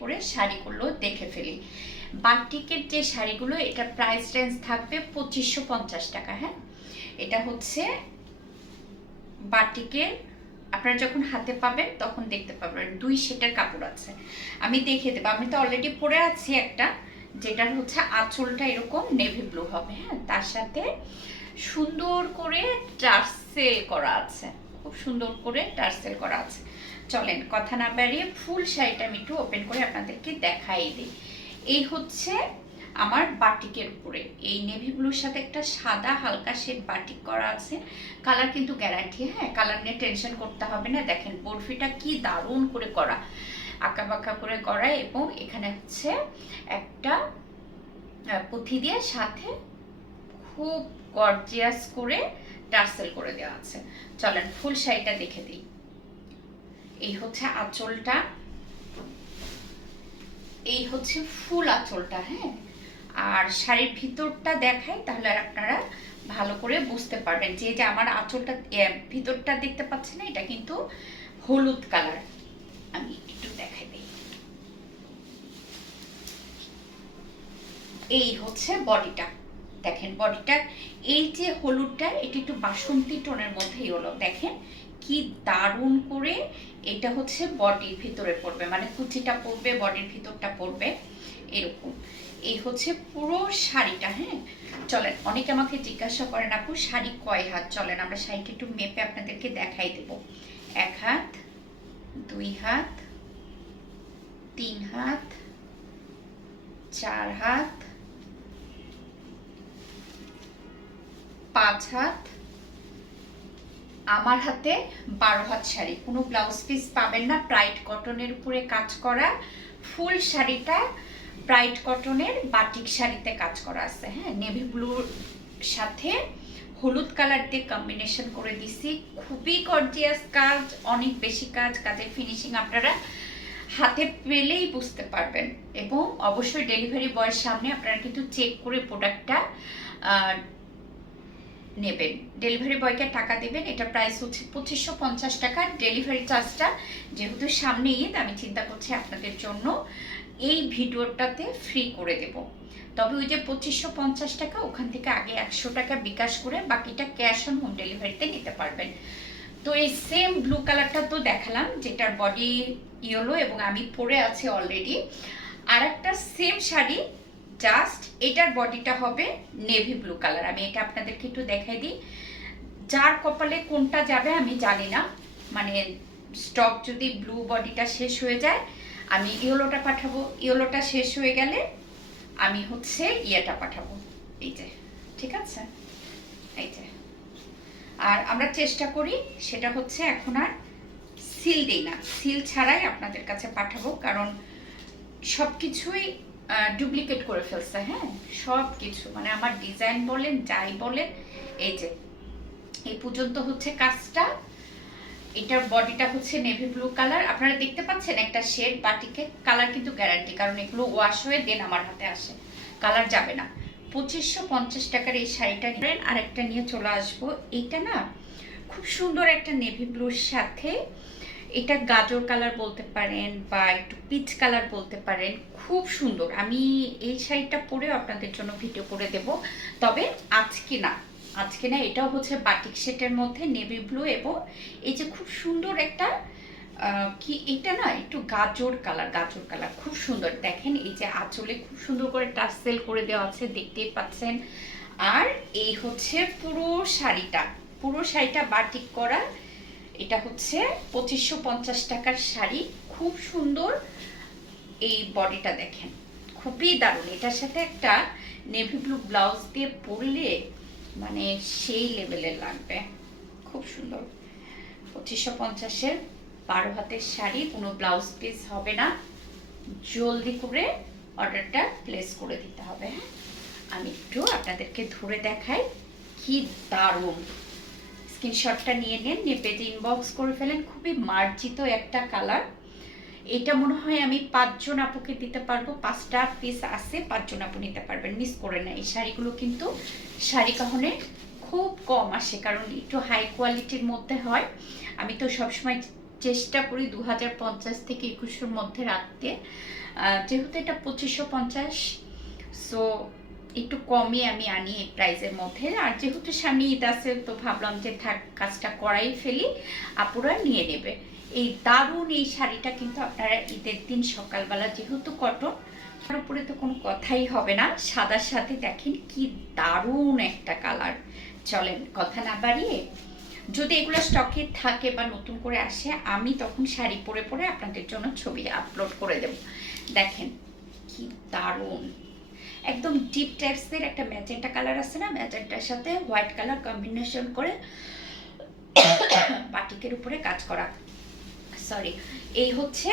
করে শাড়িগুলো দেখে ফেলি। বাটিকের যে শাড়িগুলো, এটা প্রাইস রেঞ্জ থাকবে 2550 টাকা। হ্যাঁ, এটা হচ্ছে বাটিকের। আপনারা যখন হাতে পাবেন তখন দেখতে পাবেন 2 সেটের কাপড় আছে। আমি দেখিয়ে দেবো। আমি তো অলরেডি পরে আছি একটা, যেটার হচ্ছে আঁচলটা এরকম নেভি ব্লু হবে। হ্যাঁ, তার সাথে সুন্দর করে টার্সেল করা আছে, খুব সুন্দর করে টার্সেল করা আছে। চলেন কথা না বাড়িয়ে ফুল শাড়িটা আমি একটু ওপেন করে আপনাদেরকে দেখাই দিই। এই হচ্ছে আমার বাটিকের উপরে এই নেভি ব্লুর সাথে একটা সাদা হালকা শেড বাটিক করা আছে। কালার কিন্তু গ্যারান্টি। হ্যাঁ, কালার নিয়ে টেনশন করতে হবে না। দেখেন বরফিটা কি দারুণ করে করা, আঁকা বাঁকা করে করা, এবং এখানে হচ্ছে একটা পুঁথি দিয়ে সাথে খুব গর্জিয়াস করে টার্সেল করে দেওয়া আছে। চলেন ফুল শাড়িটা দেখে দিই। এই হচ্ছে আঁচলটা, এই হচ্ছে ফুল আঁচলটা। হ্যাঁ, আর শাড়ির ভিতরটা দেখাই, তাহলে আপনারা ভালো করে বুঝতে পারবেন। যে যে আমার আঁচলটা ভিতরটা দেখতে পাচ্ছেন না, এটা কিন্তু হলুদ কালার। আমি একটু দেখাই দিই। এই হচ্ছে বডিটা, দেখেন বডিটা, এই যে হলুদটা এটি একটু বাসন্তী টোনের মধ্যেই হলো। দেখেন কি দারুণ করে এটা হচ্ছে বডির ভিতরে পড়বে, মানে কুচিটা পড়বে, বডির ভিতরটা পড়বে এরকম। এই হচ্ছে পুরো শাড়িটা। হ্যাঁ, চলেন, অনেকে আমাকে জিজ্ঞাসা করেন আপু শাড়ি কয় হাত। চলেন আমরা শাড়িটা একটু মেপে আপনাদেরকে দেখাই দেব। 1 হাত, 2 হাত, 3 হাত, 4 হাত, 5 হাত, আমার হাতে 12 হাত শাড়ি। কোনো ব্লাউজ পিস পাবেন না। প্রাইড কটনের উপরে কাজ করা ফুল শাড়িটা, প্রাইড কটনের বাটিক শাড়িতে কাজ করা আছে। হ্যাঁ, নেভি ব্লুর সাথে হলুদ কালার দিয়ে কম্বিনেশন করে দিছি। খুবই গর্জিয়াস কাজ, অনেক বেশি কাজ। কাজের ফিনিশিং আপনারা হাতে পেলেই বুঝতে পারবেন। এবং অবশ্যই ডেলিভারি বয়ের সামনে আপনারা কিন্তু চেক করে প্রোডাক্টটা নেবেন। ডেলিভারি বয়কে টাকা দেবেন। এটা প্রাইস হচ্ছে 2550 টাকা। ডেলিভারি চার্জটা যেহেতু সামনে ঈদ, আমি চিন্তা করছি আপনাদের জন্য এই ভিডিওটাতে ফ্রি করে দেব। তবে ওই যে 2550 টাকা, ওখান থেকে আগে 100 টাকা বিকাশ করে বাকিটা ক্যাশ অন হোম ডেলিভারিতে নিতে পারবেন। তো এই সেম ব্লু কালারটা তো দেখালাম, যেটার বডি ইয়েলো এবং আমি পরে আছি অলরেডি। আর একটা সেম শাড়ি, জাস্ট এটার বডিটা হবে নেভি ব্লু কালার। আমি এটা আপনাদেরকে একটু দেখাই দিই। যার কপালে কোনটা যাবে আমি জানি না, মানে স্টক যদি ব্লু বডিটা শেষ হয়ে যায় আমি ইয়েলোটা পাঠাবো, ইয়েলোটা শেষ হয়ে গেলে আমি হচ্ছে ইয়েটা পাঠাবো। এই যে, ঠিক আছে, এই যে। আর আমরা চেষ্টা করি সেটা হচ্ছে এখন আর সিল দিই না, সিল ছাড়াই আপনাদের কাছে পাঠাবো, কারণ সব কিছুই ডুপ্লিকেট করে ফেলছে। হ্যাঁ, সব কিছু, মানে আমার ডিজাইন বলেন যাই বলেন। এই যে এই পর্যন্ত হচ্ছে কাজটা। এটার বডিটা হচ্ছে নেভি ব্লু কালার, আপনারা দেখতে পাচ্ছেন একটা শেড বাটিকে। কালার কিন্তু গ্যারান্টি, কারণ এগুলো ওয়াশ হয়ে দেন আমার হাতে আসে, কালার যাবে না। 2550 টাকার এই শাড়িটা নেবেন। আর একটা নিয়ে চলে আসবো। এইটা না খুব সুন্দর একটা নেভি ব্লুর সাথে, এটা গাজর কালার বলতে পারেন বা একটু পিচ কালার বলতে পারেন, খুব সুন্দর। আমি এই শাড়িটা পরেও আপনাদের জন্য ভিডিও করে দেব, তবে আজকে না, আজকে না। এটাও হচ্ছে বাটিক সেটের মধ্যে নেভি ব্লু, এবং এই যে খুব সুন্দর একটা কি, এটা না একটু গাজর কালার, গাজর কালার খুব সুন্দর। দেখেন এই যে আঁচলে খুব সুন্দর করে টার্সেল করে দেওয়া আছে, দেখতেই পাচ্ছেন। আর এই হচ্ছে পুরো শাড়িটা, পুরো শাড়িটা বাটিক করা। এটা হচ্ছে 2550 টাকার শাড়ি, খুব সুন্দর। এই বডিটা দেখেন, খুবই দারুণ। এটার সাথে একটা নেভি ব্লু ব্লাউজ দিয়ে পরলে মানে সেই লেভেলের লাগবে, খুব সুন্দর। 2550-এর 12 হাতের শাড়ি, কোনো ব্লাউজ পিস হবে না। জলদি করে অর্ডারটা প্লেস করে দিতে হবে। হ্যাঁ, আমি একটু আপনাদেরকে ধরে দেখাই, কি দারুণ। স্ক্রিনশটটা নিয়ে নেন, নিয়ে পেজে ইনবক্স করে ফেলেন। খুবই মার্জিত একটা কালার। এটা মনে হয় আমি 5 জন আপুকে দিতে পারবো। 5টা পিস আছে, 5 জন আপু নিতে পারবেন, মিস করে না। এই শাড়িগুলো কিন্তু শাড়ি কাহনে খুব কম আসে, কারণ একটু হাই কোয়ালিটির মধ্যে হয়। আমি তো সবসময় চেষ্টা করি 2050 থেকে 2100-এর মধ্যে রাখতে। যেহেতু এটা 2550, সো একটু কমই আমি আনি এই প্রাইসের মধ্যে। আর যেহেতু সামনে ঈদ আছে, তো ভাবলাম যে থাক, কাজটা করাই ফেলি, আপুরা নিয়ে নেবে। এই দারুণ এই শাড়িটা কিন্তু আপনারা ঈদের দিন সকালবেলা, যেহেতু কটন, তার উপরে তো কোনো কথাই হবে না, সাদার সাথে দেখেন কি দারুণ একটা কালার। চলেন কথা না বাড়িয়ে, যদি এগুলো স্টকে থাকে বা নতুন করে আসে, আমি তখন শাড়ি পরে পরে আপনাদের জন্য ছবি আপলোড করে দেব। দেখেন কি দারুণ, একদম ডিপ টাইপসের একটা ম্যাজেন্টা কালার আছে না, ম্যাজেন্টার সাথে হোয়াইট কালার কম্বিনেশন করে বাটিকের উপরে কাজ করা। সরি, এই হচ্ছে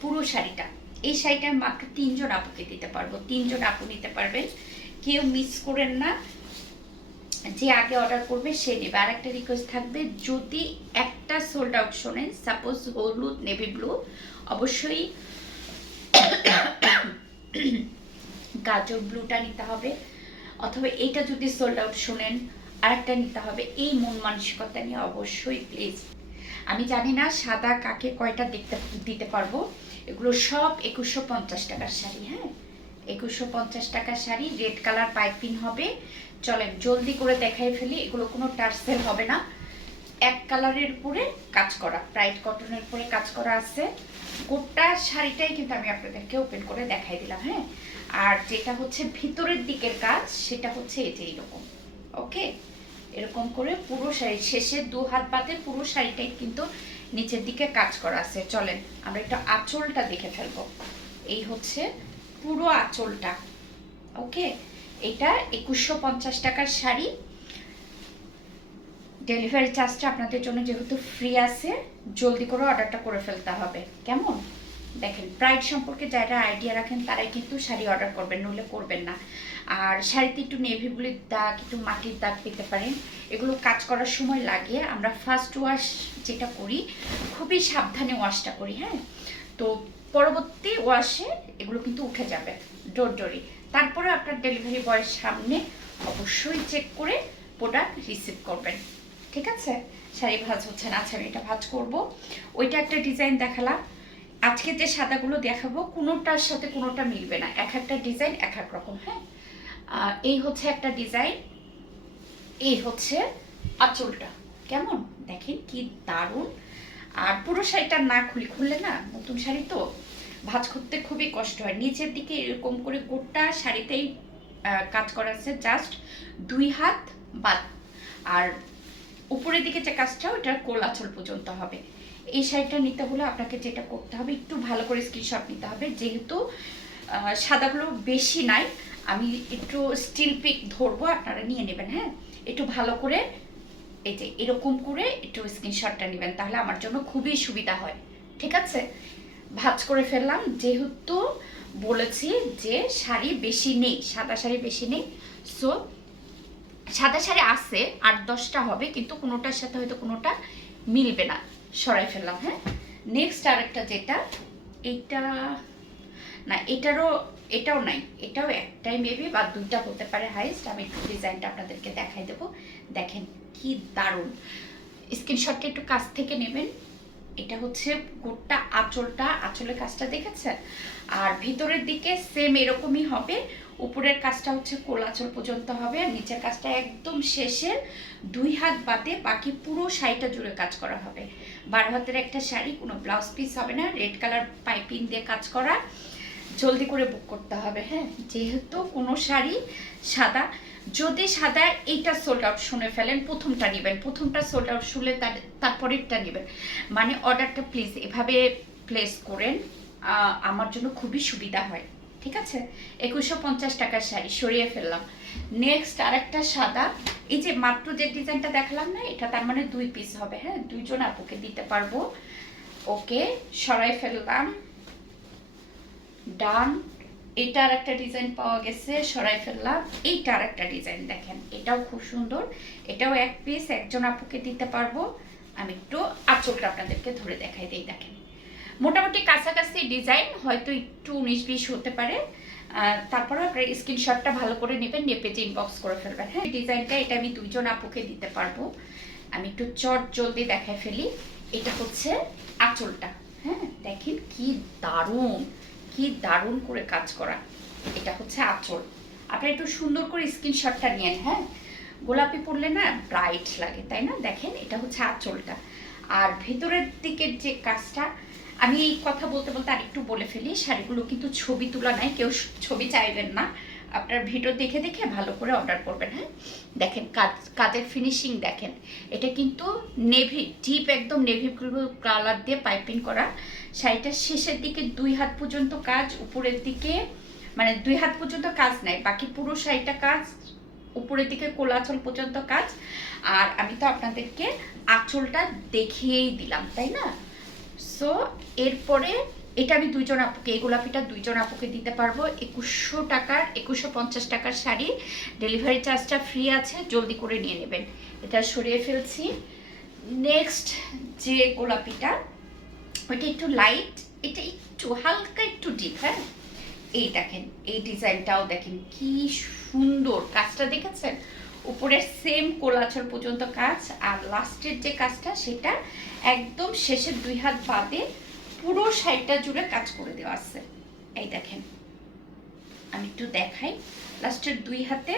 পুরো শাড়িটা। এই শাড়িটা মাত্র 3 জন আপুকে দিতে পারবো, 3 জন আপু নিতে পারবেন, কেউ মিস করেন না। যে আগে অর্ডার করবে সে নেবে। আর একটা রিকোয়েস্ট থাকবে, যদি একটা সোল্ড আউট শোনেন, সাপোজ হলুদ নেভি ব্লু, অবশ্যই গাজর ব্লুটা নিতে হবে, অথবা এইটা যদি সোল্ড আউট শোনেন আরেকটা নিতে হবে। এই মন মানসিকতা নিয়ে অবশ্যই প্লিজ। আমি জানি না সাদা কাকে কয়টা দিতে পারবো। এগুলো সব 2150 টাকার শাড়ি। হ্যাঁ, 2150 টাকার শাড়ি, রেড কালার পাইপিং হবে। চলেন জলদি করে দেখাই ফেলি। এগুলো কোনো টার্সেল হবে না, এক কালারের উপরে কাজ করা, ব্রাইট কটনের উপরে কাজ করা আছে। গোটা শাড়িটাই কিন্তু আমি আপনাদেরকে ওপেন করে দেখাই দিলাম। হ্যাঁ, আর যেটা হচ্ছে ভিতরের দিকের কাজ, সেটা হচ্ছে এই যে এরকম, ওকে, এরকম করে পুরো শাড়ি শেষে 2 হাত পাতে পুরো শাড়িটাই কিন্তু নিচের দিকে কাজ করা আছে। চলেন আমরা একটু আঁচলটা দেখে ফেলবো। এই হচ্ছে পুরো আঁচলটা, ওকে। এটা 2150 টাকার শাড়ি। ডেলিভারি চার্জটা আপনাদের জন্য যেহেতু ফ্রি আছে, জলদি করে অর্ডারটা করে ফেলতে হবে, কেমন? দেখেন, প্রাইড সম্পর্কে যারা আইডিয়া রাখেন তারাই কিন্তু শাড়ি অর্ডার করবেন, নইলে করবেন না। আর শাড়িতে একটু নেভি ব্লুর দাগ, একটু মাটির দাগ পেতে পারেন, এগুলো কাজ করার সময় লাগে। আমরা ফার্স্ট ওয়াশ যেটা করি, খুবই সাবধানে ওয়াশটা করি। হ্যাঁ, তো পরবর্তী ওয়াশে এগুলো কিন্তু উঠে যাবে ডোরি। তারপরে আপনার ডেলিভারি বয়ের সামনে অবশ্যই চেক করে প্রোডাক্ট রিসিভ করবেন, ঠিক আছে? শাড়ি ভাঁজ হচ্ছে না, আচ্ছা আমি এটা ভাঁজ করবো। ওইটা একটা ডিজাইন দেখালাম। আজকে যে সাদাগুলো দেখাবো কোনোটার সাথে কোনোটা মিলবে না, এক একটা ডিজাইন এক এক রকম। হ্যাঁ, এই হচ্ছে একটা ডিজাইন, এই হচ্ছে আঁচলটা, কেমন দেখেন কি দারুণ। আর পুরো শাড়িটা না খুললে না, নতুন শাড়ি তো ভাঁজ করতে খুবই কষ্ট হয়। নিচের দিকে এরকম করে গোটা শাড়িতেই কাজ করা আছে, জাস্ট 2 হাত বাদ। আর উপরের দিকে যে কাজটা, ওটা কোল আঁচল পর্যন্ত হবে। এই শাড়িটা নিতে হলে আপনাকে যেটা করতে হবে, একটু ভালো করে স্ক্রিনশট নিতে হবে। যেহেতু সাদাগুলো বেশি নাই, আমি একটু স্টিল পিক ধরবো, আপনারা নিয়ে নেবেন। হ্যাঁ, একটু ভালো করে এই যে এরকম করে একটু স্ক্রিনশটটা নেবেন, তাহলে আমার জন্য খুবই সুবিধা হয়, ঠিক আছে? ভাঁজ করে ফেললাম, যেহেতু বলেছি যে শাড়ি বেশি নেই, সাদা শাড়ি বেশি নেই, সো সাদা শাড়ি আছে 8-10টা হবে, কিন্তু কোনোটার সাথে হয়তো কোনোটা মিলবে না, সরাই ফেললাম। হ্যাঁ, নেক্সট আরেকটা যেটা, এইটা না, এটাও নাই, এটাও একটাই মেবি বা 2টা হতে পারে হাইস্ট। আমি একটু ডিজাইনটা আপনাদেরকে দেখাই দেবো। দেখেন কি দারুণ, স্ক্রিনশটটা একটু কাছ থেকে নেবেন। এটা হচ্ছে গোটা আঁচলটা, আঁচলের কাজটা দেখেছেন? আর ভিতরের দিকে সেম এরকমই হবে। উপরের কাজটা হচ্ছে কোল আঁচল পর্যন্ত হবে, আর নিচের কাজটা একদম শেষের 2 হাত বাদে বাকি পুরো শাড়িটা জুড়ে কাজ করা হবে। 12 হাতের একটা শাড়ি, কোনো ব্লাউজ পিস হবে না, রেড কালার পাইপিং দিয়ে কাজ করা। জলদি করে বুক করতে হবে। হ্যাঁ, যেহেতু কোনো শাড়ি সাদা, যদি সাদা এইটা সোল্ড আউট শুনে ফেলেন, প্রথমটা নেবেন, প্রথমটা সোল্ড আউট শুনলে তারপরেরটা নেবেন। মানে অর্ডারটা প্লিজ এভাবে প্লেস করেন, আমার জন্য খুবই সুবিধা হয়, ঠিক আছে? 2150 টাকার শাড়ি সরিয়ে ফেললাম। নেক্সট আরেকটা সাদা, এই যে মাত্র যে ডিজাইনটা দেখালাম না, এটা তার মানে 2 পিস হবে। হ্যাঁ, 2 জন আপুকে দিতে পারবো, ওকে, সরাই ফেললাম, ডান। এটা আর একটা ডিজাইন পাওয়া গেছে, সরাই ফেললাম। এইটা আর একটা ডিজাইন দেখেন, এটাও খুব সুন্দর, এটাও 1 পিস, একজন আপুকে দিতে পারবো। আমি একটু আঁচলটা আপনাদেরকে ধরে দেখাই দিই। দেখেন মোটামুটি কাছাকাছি ডিজাইন, হয়তো একটু 19-20 হতে পারে। তারপরে আপনার স্ক্রিনশটটা ভালো করে নেবেন, নিয়ে পেজে ইনবক্স করে ফেলবেন। হ্যাঁ, ডিজাইনটা এটা আমি 2 জন আপুকে দিতে পারবো। আমি একটু চট জলদি দেখাই ফেলি। এটা হচ্ছে আঁচলটা, হ্যাঁ দেখেন কি দারুণ, কি দারুণ করে কাজ করা। এটা হচ্ছে আঁচল। আপনারা একটু সুন্দর করে স্ক্রিনশটটা নিয়েন। হ্যাঁ, গোলাপি পরলে না ব্রাইট লাগে, তাই না? দেখেন এটা হচ্ছে আঁচলটা। আর ভেতরের দিকের যে কাজটা, আমি এই কথা বলতে বলতে আরেকটু বলে ফেলি, শাড়িগুলো কিন্তু ছবি তোলা নাই, কেউ ছবি চাইবেন না, আপনার ভিডিও দেখে দেখে ভালো করে অর্ডার করবেন। হ্যাঁ দেখেন কাজের ফিনিশিং দেখেন। এটা কিন্তু নেভি, ডিপ একদম নেভি ব্লু কালার দিয়ে পাইপিং করা। শাড়িটার শেষের দিকে 2 হাত পর্যন্ত কাজ, উপরের দিকে মানে 2 হাত পর্যন্ত কাজ নাই, বাকি পুরো শাড়িটা কাজ, উপরের দিকে কোলা আঁচল পর্যন্ত কাজ। আর আমি তো আপনাদেরকে আঁচলটা দেখিয়েই দিলাম, তাই না? সো এরপরে এটা আমি 2 জন আপুকে, এই গোলাপিটা 2 জন আপুকে দিতে পারবো 2100 টাকার, 2150 টাকার শাড়ি। ডেলিভারি চার্জটা ফ্রি আছে, জলদি করে নিয়ে নেবেন। এটা সরিয়ে ফেলছি। নেক্সট যে গোলাপিটা, ওইটা একটু লাইট, এটা একটু হালকা একটু ডিপ। হ্যাঁ এই দেখেন, এই ডিজাইনটাও দেখেন কি সুন্দর, কাজটা দেখেছেন? উপরের সেম কোলাচল পর্যন্ত কাজ, আর লাস্টের যে কাজটা সেটা একদম শেষের 2 হাত বাদে পুরো শাড়িটা জুড়ে কাজ করে দেওয়া আছে। এই দেখেন, আমি একটু দেখাই, লাস্টের 2 হাতে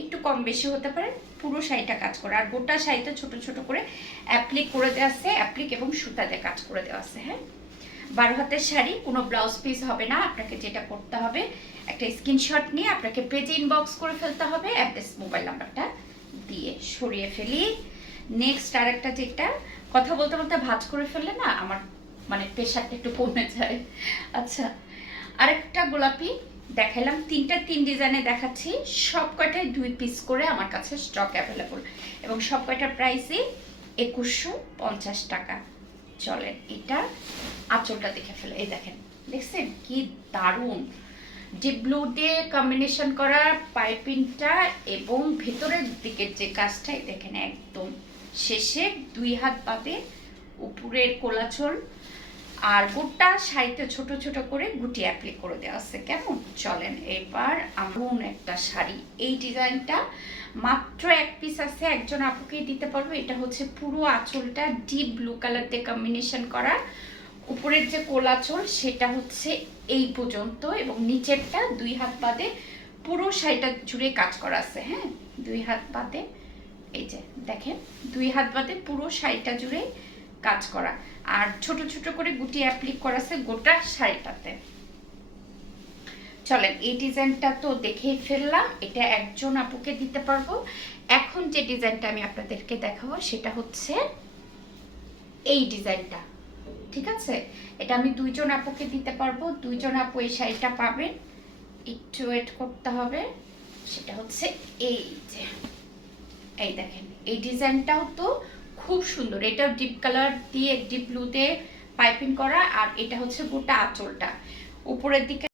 একটু কম বেশি হতে পারে, পুরো শাড়িটা কাজ করে। আর গোটা শাড়িতে ছোট ছোট করে অ্যাপ্লিক করে দেওয়া আছে, অ্যাপ্লিক এবং সুতা দিয়ে কাজ করে দেওয়া আছে। হ্যাঁ 12 হাতের শাড়ি, কোনো ব্লাউজ পিস হবে না। আপনাকে যেটা করতে হবে, একটা স্ক্রিনশট নিয়ে আপনাকে পেজে ইনবক্স করে ফেলতে হবে, অ্যাড্রেস মোবাইল নাম্বারটা দিয়ে। সরিয়ে ফেলি। নেক্সট আরেকটা, যেটা কথা বলতে বলতে ভাঁজ করে ফেললে না আমার মানে প্রেশারটা একটু কমে যায়। আচ্ছা, আরেকটা গোলাপি দেখাইলাম, 3 ডিজাইনে দেখাচ্ছি, সব কয়টায় 2 পিস করে আমার কাছে স্টক অ্যাভেলেবল, এবং সব কয়টার প্রাইসই 2150 টাকা। চলেন এটা আঁচলটা দেখে ফেলে। এই দেখেন, দেখছেন কি দারুণ ডিপ ব্লু দিয়ে কম্বিনেশন করা পাইপিংটা, এবং ভেতরের দিকের যে কাজটাই দেখেন, একদম শেষে 2 হাত বাদে উপরের কোলাচল, আর গোটা শাড়িতে ছোট ছোট করে গুটি অ্যাপ্লিক করে দেওয়া আছে। কেমন? চলেন এবার এমন একটা শাড়ি, এই ডিজাইনটা মাত্র 1 পিস আছে, একজন আপুকেই দিতে পারবো। এটা হচ্ছে পুরো আঁচলটা ডিপ ব্লু কালার দিয়ে কম্বিনেশন করা, উপরের যে কোলাচল সেটা হচ্ছে এই পর্যন্ত, এবং নিচেরটা 2 হাত বাদে পুরো শাড়িটা জুড়ে কাজ করা আছে। হ্যাঁ 2 হাত বাদে, এই যে দেখেন 2 হাত বাদে পুরো শাড়িটা জুড়ে কাজ করা, আর ছোট ছোট করে গুটি অ্যাপ্লিক করা আছে গোটা শাড়িটাতে। চলেন এই ডিজাইনটা তো দেখেই ফেললাম, এটা একজন আপুকে দিতে পারবো। এখন যে ডিজাইনটা আমি আপনাদেরকে দেখাবো সেটা হচ্ছে এই ডিজাইনটা, ঠিক আছে? এটা আমি 2 জন আপুকে দিতে পারবো, 2 জন আপু এই শাড়িটা পাবেন। একটু ওয়েট করতে হবে। সেটা হচ্ছে এই যে, এই দেখেন, এই ডিজাইনটাও তো খুব সুন্দর, এটা ডিপ কালার দিয়ে ডিপ ব্লু দিয়ে পাইপিং করা, আর এটা হচ্ছে গোটা আঁচলটা উপরের দিকে